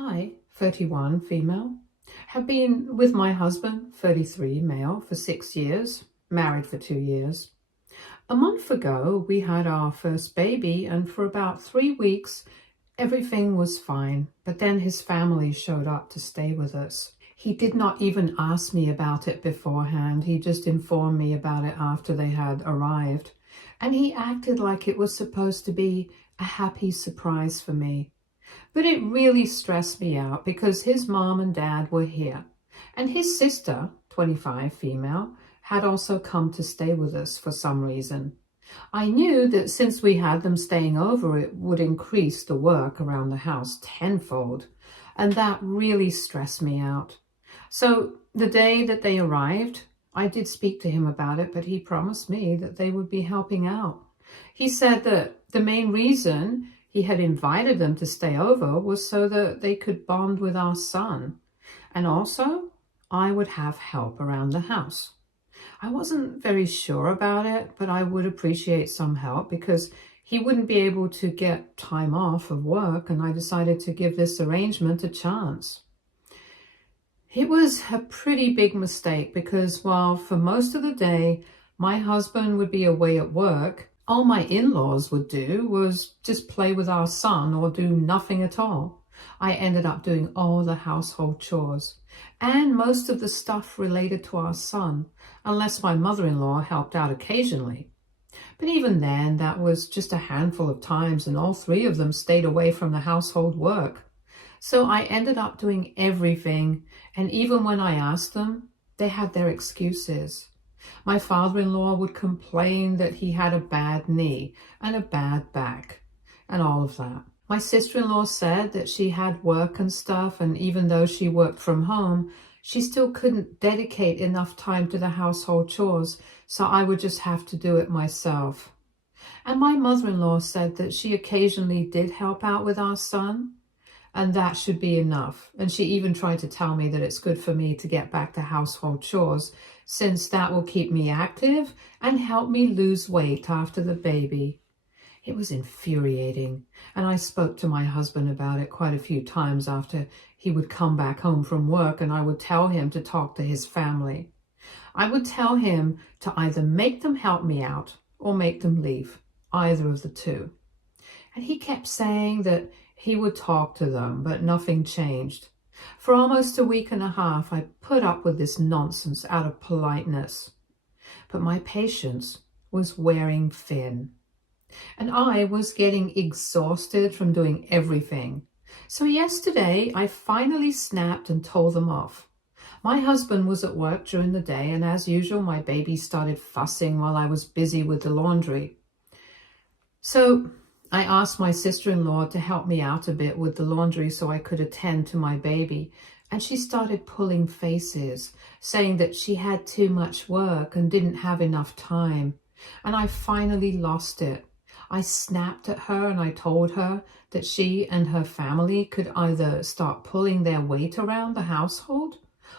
I, 31, female, have been with my husband, 33, male, for 6 years, married for 2 years. A month ago, we had our first baby, and for about 3 weeks, everything was fine. But then his family showed up to stay with us. He did not even ask me about it beforehand. He just informed me about it after they had arrived. And he acted like it was supposed to be a happy surprise for me. But it really stressed me out because his mom and dad were here. And his sister, 25, female, had also come to stay with us for some reason. I knew that since we had them staying over, it would increase the work around the house tenfold. And that really stressed me out. So the day that they arrived, I did speak to him about it, but he promised me that they would be helping out. He said that the main reason he had invited them to stay over was so that they could bond with our son. And also, I would have help around the house. I wasn't very sure about it, but I would appreciate some help because he wouldn't be able to get time off of work, and I decided to give this arrangement a chance. It was a pretty big mistake because while for most of the day my husband would be away at work, all my in-laws would do was just play with our son or do nothing at all. I ended up doing all the household chores and most of the stuff related to our son, unless my mother-in-law helped out occasionally. But even then, that was just a handful of times, and all three of them stayed away from the household work. So I ended up doing everything, and even when I asked them, they had their excuses. My father-in-law would complain that he had a bad knee and a bad back and all of that. My sister-in-law said that she had work and stuff, and even though she worked from home, she still couldn't dedicate enough time to the household chores, so I would just have to do it myself. And my mother-in-law said that she occasionally did help out with our son, and that should be enough. And she even tried to tell me that it's good for me to get back to household chores, since that will keep me active and help me lose weight after the baby. It was infuriating, and I spoke to my husband about it quite a few times after he would come back home from work, and I would tell him to talk to his family. I would tell him to either make them help me out or make them leave, either of the two. And he kept saying that he would talk to them, but nothing changed. For almost a week and a half, I put up with this nonsense out of politeness. But my patience was wearing thin. And I was getting exhausted from doing everything. So yesterday, I finally snapped and told them off. My husband was at work during the day, and as usual, my baby started fussing while I was busy with the laundry. So I asked my sister-in-law to help me out a bit with the laundry so I could attend to my baby, and she started pulling faces, saying that she had too much work and didn't have enough time. And I finally lost it. I snapped at her and I told her that she and her family could either start pulling their weight around the household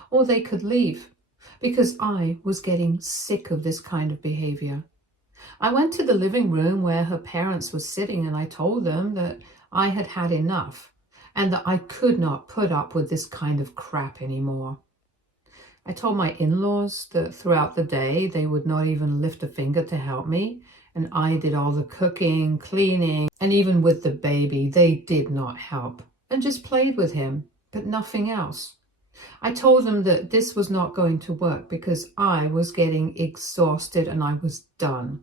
or they could leave, because I was getting sick of this kind of behavior. I went to the living room where her parents were sitting, and I told them that I had had enough and that I could not put up with this kind of crap anymore. I told my in-laws that throughout the day they would not even lift a finger to help me, and I did all the cooking, cleaning, and even with the baby, they did not help and just played with him, but nothing else. I told them that this was not going to work because I was getting exhausted and I was done.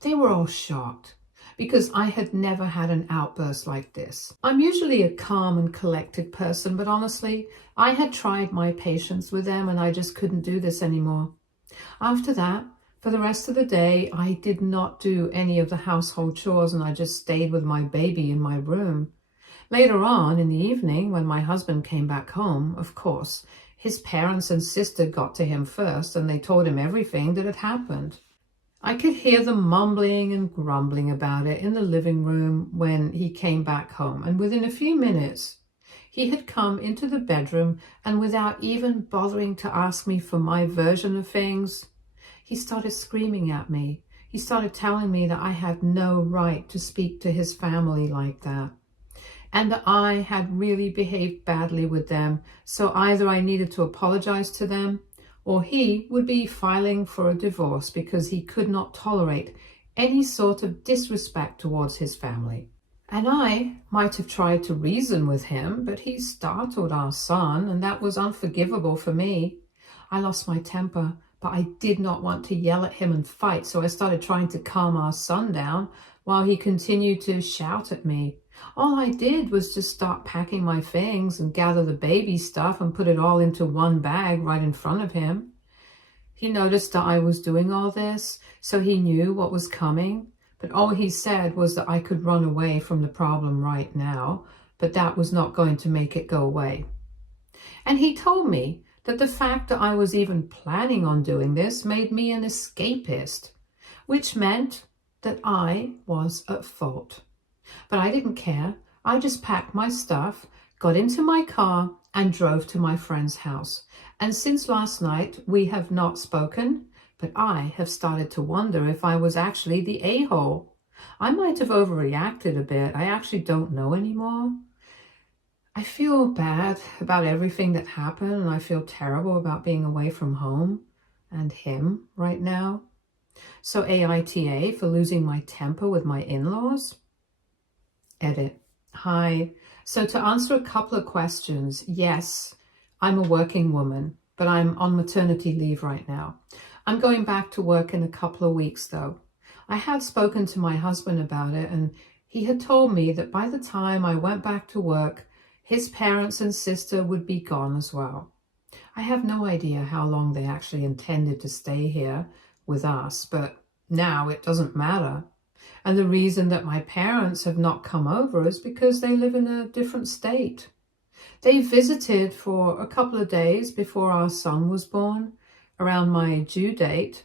They were all shocked because I had never had an outburst like this. I'm usually a calm and collected person, but honestly, I had tried my patience with them and I just couldn't do this anymore. After that, for the rest of the day, I did not do any of the household chores and I just stayed with my baby in my room. Later on in the evening, when my husband came back home, of course, his parents and sister got to him first and they told him everything that had happened. I could hear them mumbling and grumbling about it in the living room when he came back home, and within a few minutes, he had come into the bedroom and without even bothering to ask me for my version of things, he started screaming at me. He started telling me that I had no right to speak to his family like that. and that I had really behaved badly with them. So either I needed to apologize to them, or he would be filing for a divorce because he could not tolerate any sort of disrespect towards his family. And I might have tried to reason with him, but he startled our son, and that was unforgivable for me. I lost my temper, but I did not want to yell at him and fight, so I started trying to calm our son down while he continued to shout at me. All I did was just start packing my things and gather the baby stuff and put it all into one bag right in front of him. He noticed that I was doing all this, so he knew what was coming. But all he said was that I could run away from the problem right now, but that was not going to make it go away. And he told me that the fact that I was even planning on doing this made me an escapist, which meant that I was at fault. But I didn't care. I just packed my stuff, got into my car, and drove to my friend's house. And since last night, we have not spoken, but I have started to wonder if I was actually the a-hole. I might have overreacted a bit. I actually don't know anymore. I feel bad about everything that happened, and I feel terrible about being away from home and him right now. So aita for losing my temper with my in-laws. Edit. Hi. So to answer a couple of questions, yes, I'm a working woman, but I'm on maternity leave right now. I'm going back to work in a couple of weeks though. I had spoken to my husband about it, and he had told me that by the time I went back to work, his parents and sister would be gone as well. I have no idea how long they actually intended to stay here with us, but now it doesn't matter. And the reason that my parents have not come over is because they live in a different state. They visited for a couple of days before our son was born, around my due date,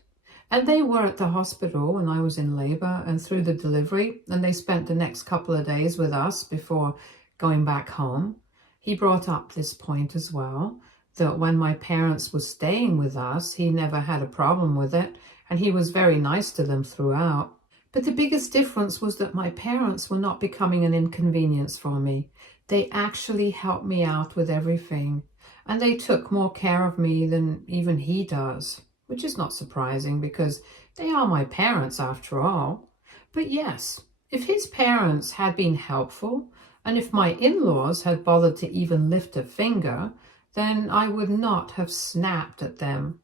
and they were at the hospital when I was in labor and through the delivery, and they spent the next couple of days with us before going back home. He brought up this point as well, that when my parents were staying with us, he never had a problem with it, and he was very nice to them throughout. But the biggest difference was that my parents were not becoming an inconvenience for me. They actually helped me out with everything, and they took more care of me than even he does, which is not surprising because they are my parents after all. But yes, if his parents had been helpful, and if my in-laws had bothered to even lift a finger, then I would not have snapped at them.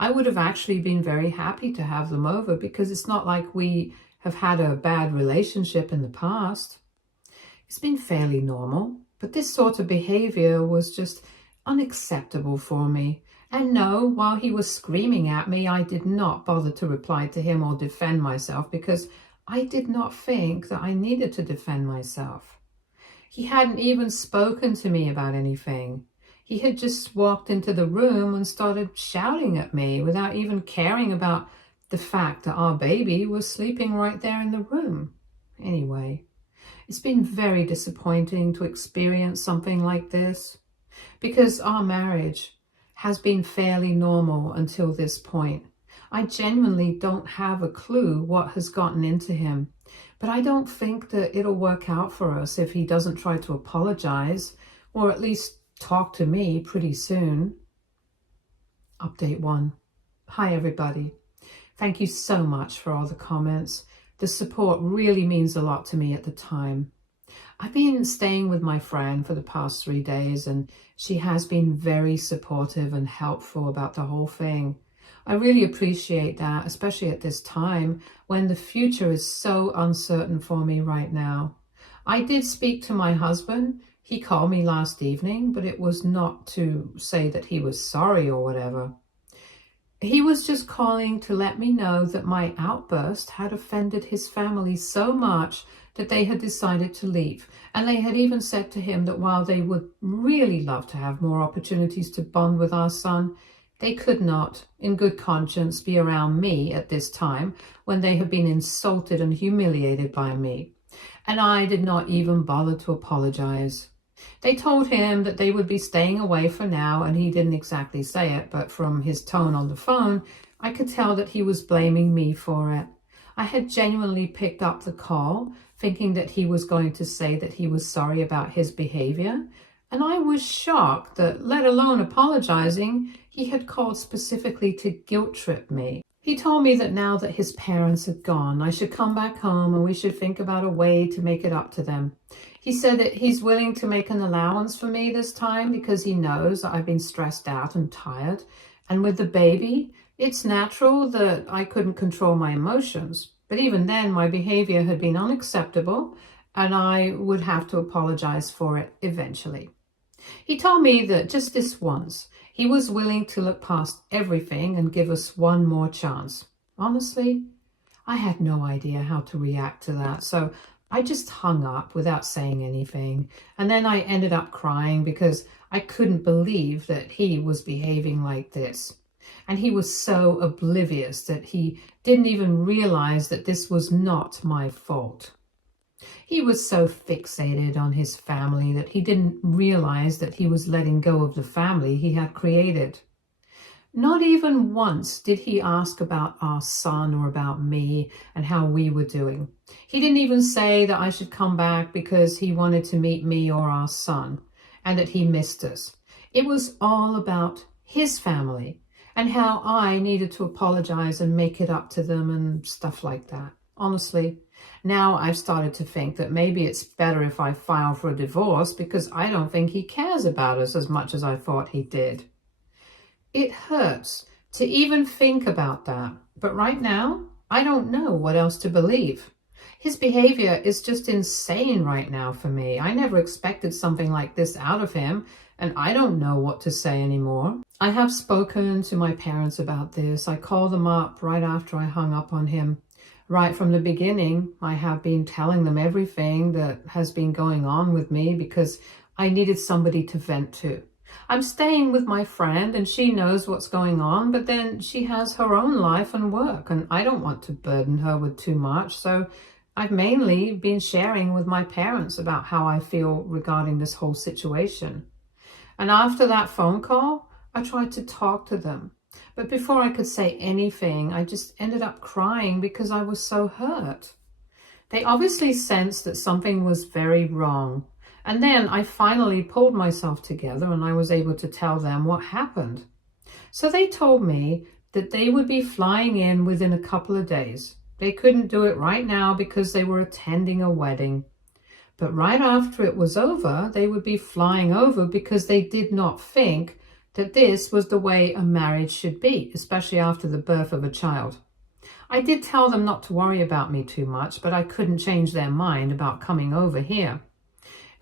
I would have actually been very happy to have them over because it's not like we have had a bad relationship in the past. It's been fairly normal, but this sort of behavior was just unacceptable for me. And no, while he was screaming at me, I did not bother to reply to him or defend myself because I did not think that I needed to defend myself. He hadn't even spoken to me about anything. He had just walked into the room and started shouting at me without even caring about the fact that our baby was sleeping right there in the room. Anyway, it's been very disappointing to experience something like this because our marriage has been fairly normal until this point. I genuinely don't have a clue what has gotten into him, but I don't think that it'll work out for us if he doesn't try to apologize or at least talk to me pretty soon. Update 1. Hi everybody. Thank you so much for all the comments. The support really means a lot to me at the time. I've been staying with my friend for the past 3 days, and she has been very supportive and helpful about the whole thing. I really appreciate that, especially at this time when the future is so uncertain for me right now. I did speak to my husband. He called me last evening, but it was not to say that he was sorry or whatever. He was just calling to let me know that my outburst had offended his family so much that they had decided to leave. And they had even said to him that while they would really love to have more opportunities to bond with our son, they could not, in good conscience, be around me at this time when they have been insulted and humiliated by me. And I did not even bother to apologize. They told him that they would be staying away for now, and he didn't exactly say it, but from his tone on the phone, I could tell that he was blaming me for it. I had genuinely picked up the call thinking that he was going to say that he was sorry about his behavior. And I was shocked that, let alone apologizing, he had called specifically to guilt trip me. He told me that now that his parents had gone, I should come back home and we should think about a way to make it up to them. He said that he's willing to make an allowance for me this time because he knows that I've been stressed out and tired. And with the baby, it's natural that I couldn't control my emotions. But even then, my behavior had been unacceptable and I would have to apologize for it eventually. He told me that just this once, he was willing to look past everything and give us one more chance. Honestly, I had no idea how to react to that, so I just hung up without saying anything. And then I ended up crying because I couldn't believe that he was behaving like this. And he was so oblivious that he didn't even realize that this was not my fault. He was so fixated on his family that he didn't realize that he was letting go of the family he had created. Not even once did he ask about our son or about me and how we were doing. He didn't even say that I should come back because he wanted to meet me or our son and that he missed us. It was all about his family and how I needed to apologize and make it up to them and stuff like that. Honestly, now I've started to think that maybe it's better if I file for a divorce because I don't think he cares about us as much as I thought he did. It hurts to even think about that, but right now, I don't know what else to believe. His behavior is just insane right now for me. I never expected something like this out of him, and I don't know what to say anymore. I have spoken to my parents about this. I called them up right after I hung up on him. Right from the beginning, I have been telling them everything that has been going on with me because I needed somebody to vent to. I'm staying with my friend and she knows what's going on, but then she has her own life and work and I don't want to burden her with too much. So I've mainly been sharing with my parents about how I feel regarding this whole situation. And after that phone call, I tried to talk to them. But before I could say anything, I just ended up crying because I was so hurt. They obviously sensed that something was very wrong. And then I finally pulled myself together and I was able to tell them what happened. So they told me that they would be flying in within a couple of days. They couldn't do it right now because they were attending a wedding. But right after it was over, they would be flying over because they did not think that this was the way a marriage should be, especially after the birth of a child. I did tell them not to worry about me too much, but I couldn't change their mind about coming over here.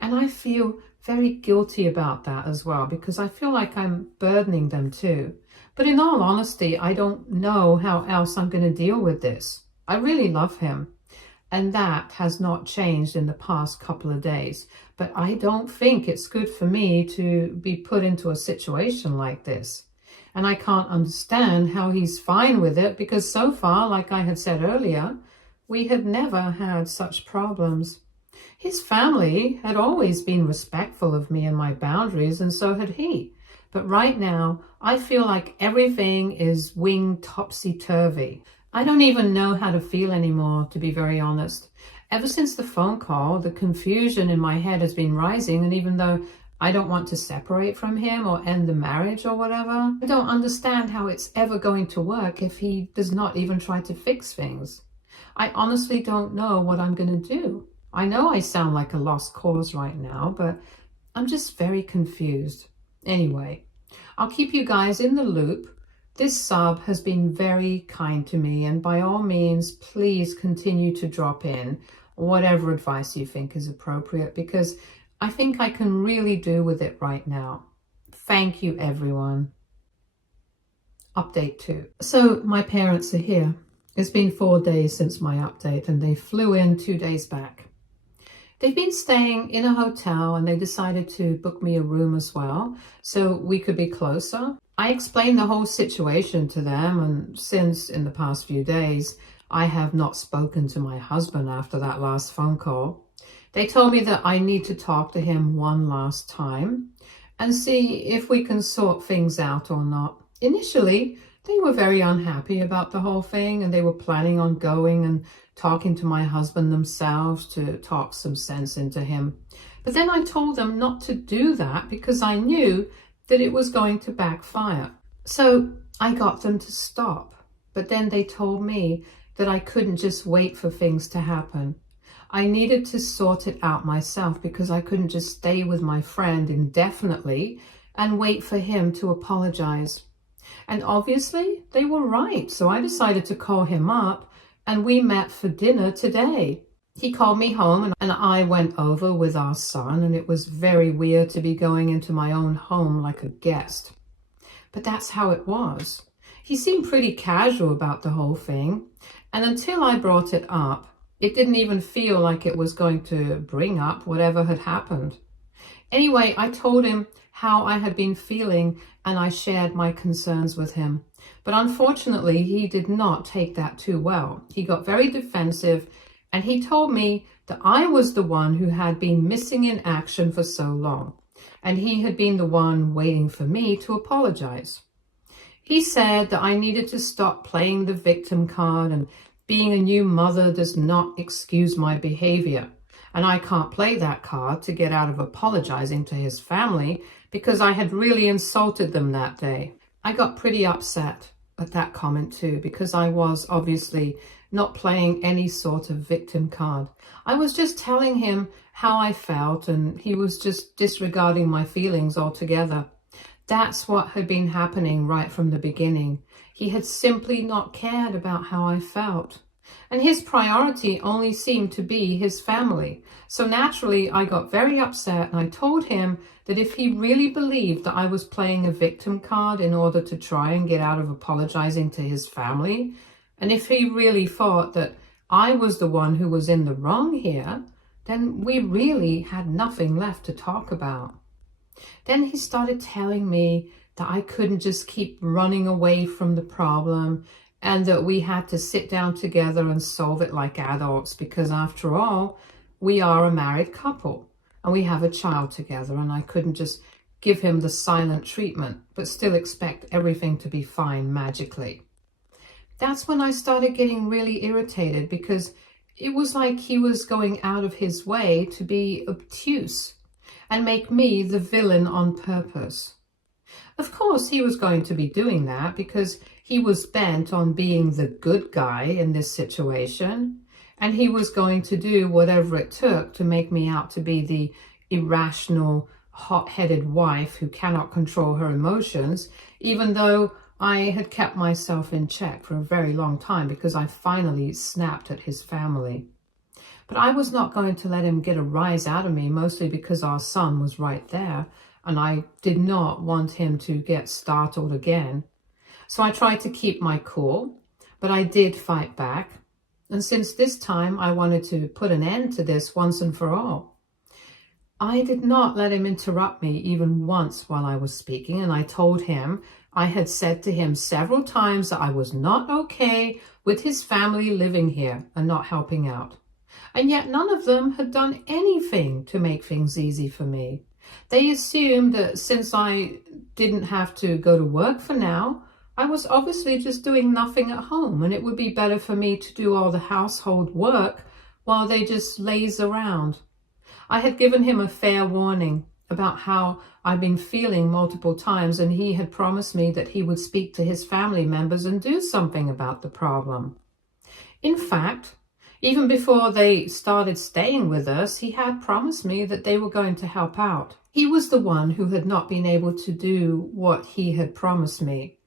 And I feel very guilty about that as well, because I feel like I'm burdening them too. But in all honesty, I don't know how else I'm going to deal with this. I really love him. And that has not changed in the past couple of days. But I don't think it's good for me to be put into a situation like this. And I can't understand how he's fine with it because so far, like I had said earlier, we had never had such problems. His family had always been respectful of me and my boundaries, and so had he. But right now, I feel like everything is winged topsy-turvy. I don't even know how to feel anymore, to be very honest. Ever since the phone call, the confusion in my head has been rising, and even though I don't want to separate from him or end the marriage or whatever, I don't understand how it's ever going to work if he does not even try to fix things. I honestly don't know what I'm going to do. I know I sound like a lost cause right now, but I'm just very confused. Anyway, I'll keep you guys in the loop. This sub has been very kind to me, and by all means, please continue to drop in whatever advice you think is appropriate, because I think I can really do with it right now. Thank you, everyone. Update 2. So my parents are here. It's been 4 days since my update, and they flew in 2 days back. They've been staying in a hotel and they decided to book me a room as well so we could be closer. I explained the whole situation to them, and since in the past few days I have not spoken to my husband after that last phone call, they told me that I need to talk to him one last time and see if we can sort things out or not. Initially, They were very unhappy about the whole thing, and they were planning on going and talking to my husband themselves to talk some sense into him. But then I told them not to do that because I knew that it was going to backfire. So I got them to stop. But then they told me that I couldn't just wait for things to happen. I needed to sort it out myself because I couldn't just stay with my friend indefinitely and wait for him to apologize. And obviously they were right. So I decided to call him up and we met for dinner today. He called me home and I went over with our son, and it was very weird to be going into my own home like a guest. But that's how it was. He seemed pretty casual about the whole thing, and until I brought it up, it didn't even feel like it was going to bring up whatever had happened. Anyway, I told him how I had been feeling and I shared my concerns with him. But unfortunately, he did not take that too well. He got very defensive and he told me that I was the one who had been missing in action for so long, and he had been the one waiting for me to apologize. He said that I needed to stop playing the victim card, and being a new mother does not excuse my behavior. And I can't play that card to get out of apologizing to his family because I had really insulted them that day. I got pretty upset at that comment too, because I was obviously not playing any sort of victim card. I was just telling him how I felt, and he was just disregarding my feelings altogether. That's what had been happening right from the beginning. He had simply not cared about how I felt. And his priority only seemed to be his family. So naturally, I got very upset and I told him that if he really believed that I was playing a victim card in order to try and get out of apologizing to his family, and if he really thought that I was the one who was in the wrong here, then we really had nothing left to talk about. Then he started telling me that I couldn't just keep running away from the problem and that we had to sit down together and solve it like adults because after all, we are a married couple and we have a child together, and I couldn't just give him the silent treatment but still expect everything to be fine magically. That's when I started getting really irritated because it was like he was going out of his way to be obtuse and make me the villain on purpose. Of course, he was going to be doing that because he was bent on being the good guy in this situation, and he was going to do whatever it took to make me out to be the irrational, hot-headed wife who cannot control her emotions, even though I had kept myself in check for a very long time because I finally snapped at his family. But I was not going to let him get a rise out of me, mostly because our son was right there, and I did not want him to get startled again. So I tried to keep my cool, but I did fight back. And since this time, I wanted to put an end to this once and for all. I did not let him interrupt me even once while I was speaking, and I told him I had said to him several times that I was not okay with his family living here and not helping out. And yet none of them had done anything to make things easy for me. They assumed that since I didn't have to go to work for now, I was obviously just doing nothing at home, and it would be better for me to do all the household work while they just laze around. I had given him a fair warning about how I'd been feeling multiple times, and he had promised me that he would speak to his family members and do something about the problem. In fact, even before they started staying with us, he had promised me that they were going to help out. He was the one who had not been able to do what he had promised me.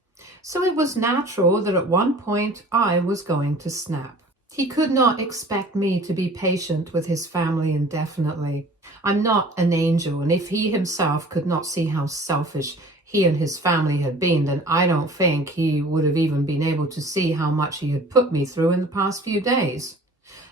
So it was natural that at one point I was going to snap. He could not expect me to be patient with his family indefinitely. I'm not an angel, and if he himself could not see how selfish he and his family had been, then I don't think he would have even been able to see how much he had put me through in the past few days.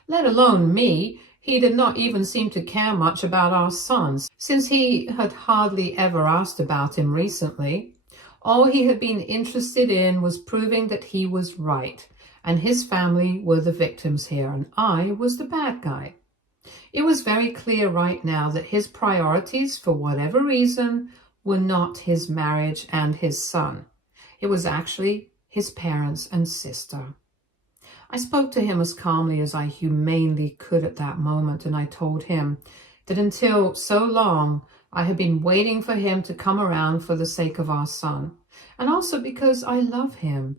Let alone me, he did not even seem to care much about our sons, since he had hardly ever asked about him recently. All he had been interested in was proving that he was right, and his family were the victims here, and I was the bad guy. It was very clear right now that his priorities, for whatever reason, were not his marriage and his son. It was actually his parents and sister. I spoke to him as calmly as I humanely could at that moment, and I told him that until so long I had been waiting for him to come around for the sake of our son, and also because I love him,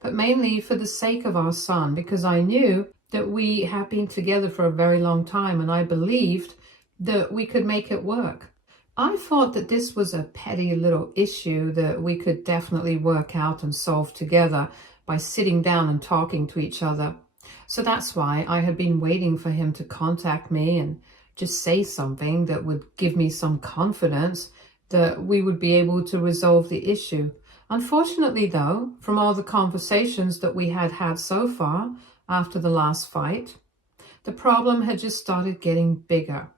but mainly for the sake of our son, because I knew that we had been together for a very long time, and I believed that we could make it work. I thought that this was a petty little issue that we could definitely work out and solve together by sitting down and talking to each other. So that's why I had been waiting for him to contact me and just say something that would give me some confidence that we would be able to resolve the issue. Unfortunately, though, from all the conversations that we had had so far after the last fight, the problem had just started getting bigger.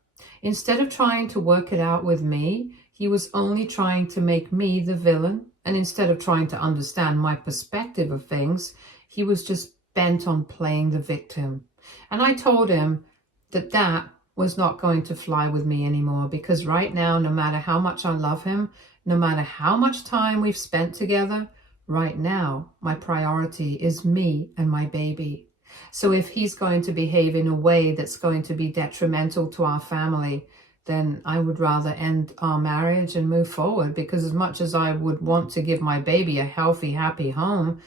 Instead of trying to work it out with me, he was only trying to make me the villain. And instead of trying to understand my perspective of things, he was just bent on playing the victim. And I told him that that was not going to fly with me anymore, because right now, no matter how much I love him, no matter how much time we've spent together, right now, my priority is me and my baby. So if he's going to behave in a way that's going to be detrimental to our family, then I would rather end our marriage and move forward, because as much as I would want to give my baby a healthy, happy home,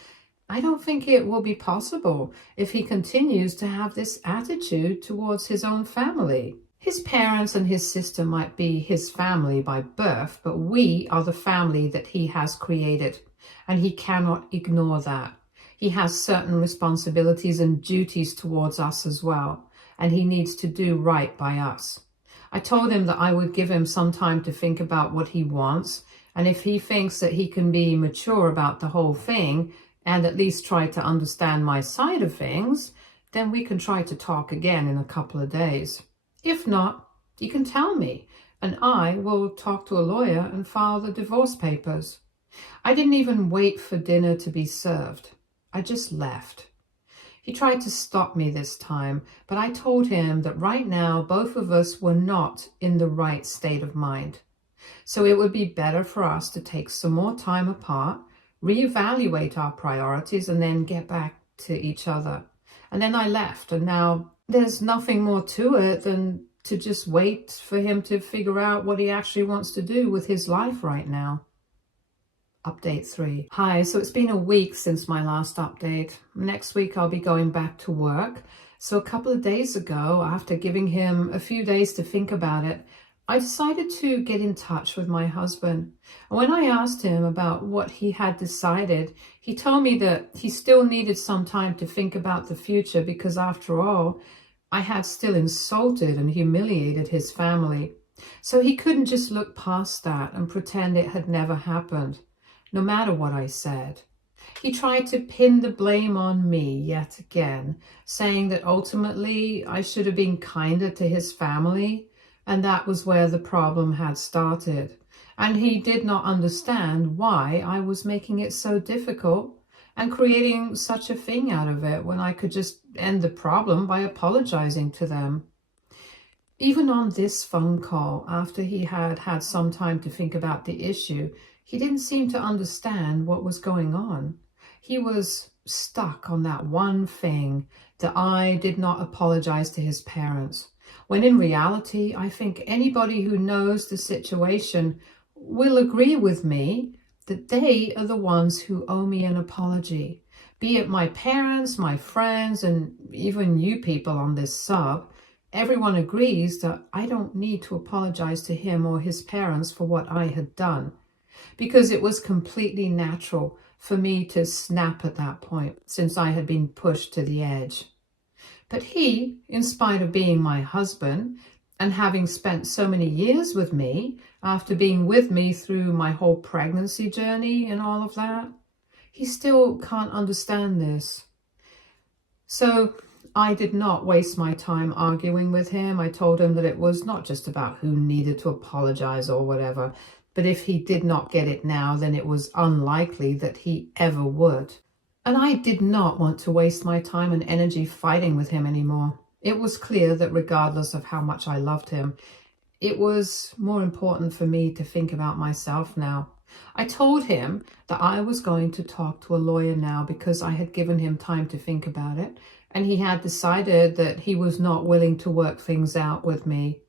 I don't think it will be possible if he continues to have this attitude towards his own family. His parents and his sister might be his family by birth, but we are the family that he has created, and he cannot ignore that. He has certain responsibilities and duties towards us as well, and he needs to do right by us. I told him that I would give him some time to think about what he wants, and if he thinks that he can be mature about the whole thing and at least try to understand my side of things, then we can try to talk again in a couple of days. If not, he can tell me, and I will talk to a lawyer and file the divorce papers. I didn't even wait for dinner to be served. I just left. He tried to stop me this time, but I told him that right now both of us were not in the right state of mind. So it would be better for us to take some more time apart, reevaluate our priorities, and then get back to each other. And then I left, and now there's nothing more to it than to just wait for him to figure out what he actually wants to do with his life right now. Update 3. Hi, so it's been a week since my last update. Next week I'll be going back to work. So a couple of days ago, after giving him a few days to think about it, I decided to get in touch with my husband. And when I asked him about what he had decided, he told me that he still needed some time to think about the future, because after all, I had still insulted and humiliated his family. So he couldn't just look past that and pretend it had never happened, no matter what I said. He tried to pin the blame on me yet again, saying that ultimately I should have been kinder to his family, and that was where the problem had started. And he did not understand why I was making it so difficult and creating such a thing out of it when I could just end the problem by apologizing to them. Even on this phone call, after he had had some time to think about the issue, he didn't seem to understand what was going on. He was stuck on that one thing, that I did not apologize to his parents. When in reality, I think anybody who knows the situation will agree with me that they are the ones who owe me an apology. Be it my parents, my friends, and even you people on this sub, everyone agrees that I don't need to apologize to him or his parents for what I had done, because it was completely natural for me to snap at that point, since I had been pushed to the edge. But he, in spite of being my husband and having spent so many years with me, after being with me through my whole pregnancy journey and all of that, he still can't understand this. So I did not waste my time arguing with him. I told him that it was not just about who needed to apologize or whatever, but if he did not get it now, then it was unlikely that he ever would. And I did not want to waste my time and energy fighting with him anymore. It was clear that regardless of how much I loved him, it was more important for me to think about myself now. I told him that I was going to talk to a lawyer now because I had given him time to think about it, and he had decided that he was not willing to work things out with me.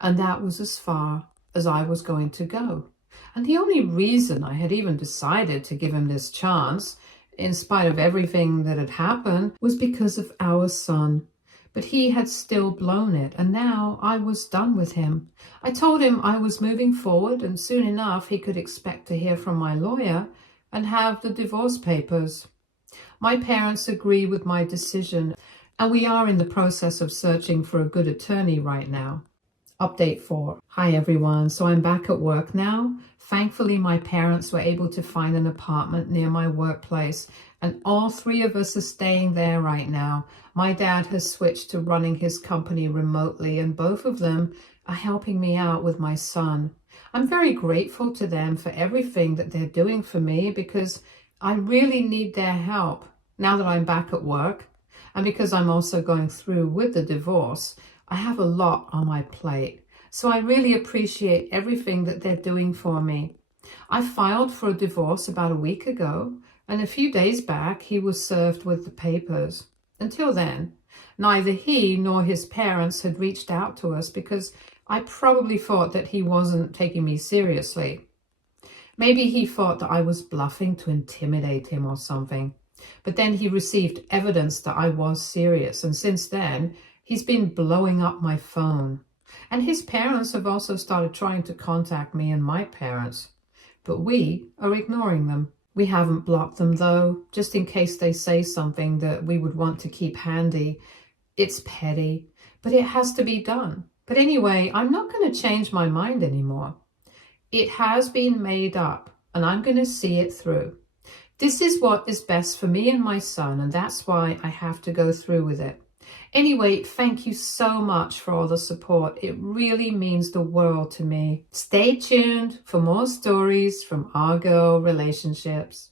And that was as far as I was going to go. And the only reason I had even decided to give him this chance, in spite of everything that had happened, was because of our son. But he had still blown it, and now I was done with him. I told him I was moving forward, and soon enough he could expect to hear from my lawyer and have the divorce papers. My parents agree with my decision, and we are in the process of searching for a good attorney right now. Update 4. Hi everyone, so I'm back at work now. Thankfully, my parents were able to find an apartment near my workplace, and all 3 of us are staying there right now. My dad has switched to running his company remotely, and both of them are helping me out with my son. I'm very grateful to them for everything that they're doing for me because I really need their help now that I'm back at work, and because I'm also going through with the divorce. I have a lot on my plate, so I really appreciate everything that they're doing for me. I filed for a divorce about a week ago, and a few days back he was served with the papers. Until then, neither he nor his parents had reached out to us because I probably thought that he wasn't taking me seriously. Maybe he thought that I was bluffing to intimidate him or something. But then he received evidence that I was serious, and since then, he's been blowing up my phone. And his parents have also started trying to contact me and my parents. But we are ignoring them. We haven't blocked them though, just in case they say something that we would want to keep handy. It's petty, but it has to be done. But anyway, I'm not going to change my mind anymore. It has been made up, and I'm going to see it through. This is what is best for me and my son, and that's why I have to go through with it. Anyway, thank you so much for all the support. It really means the world to me. Stay tuned for more stories from our girl relationships.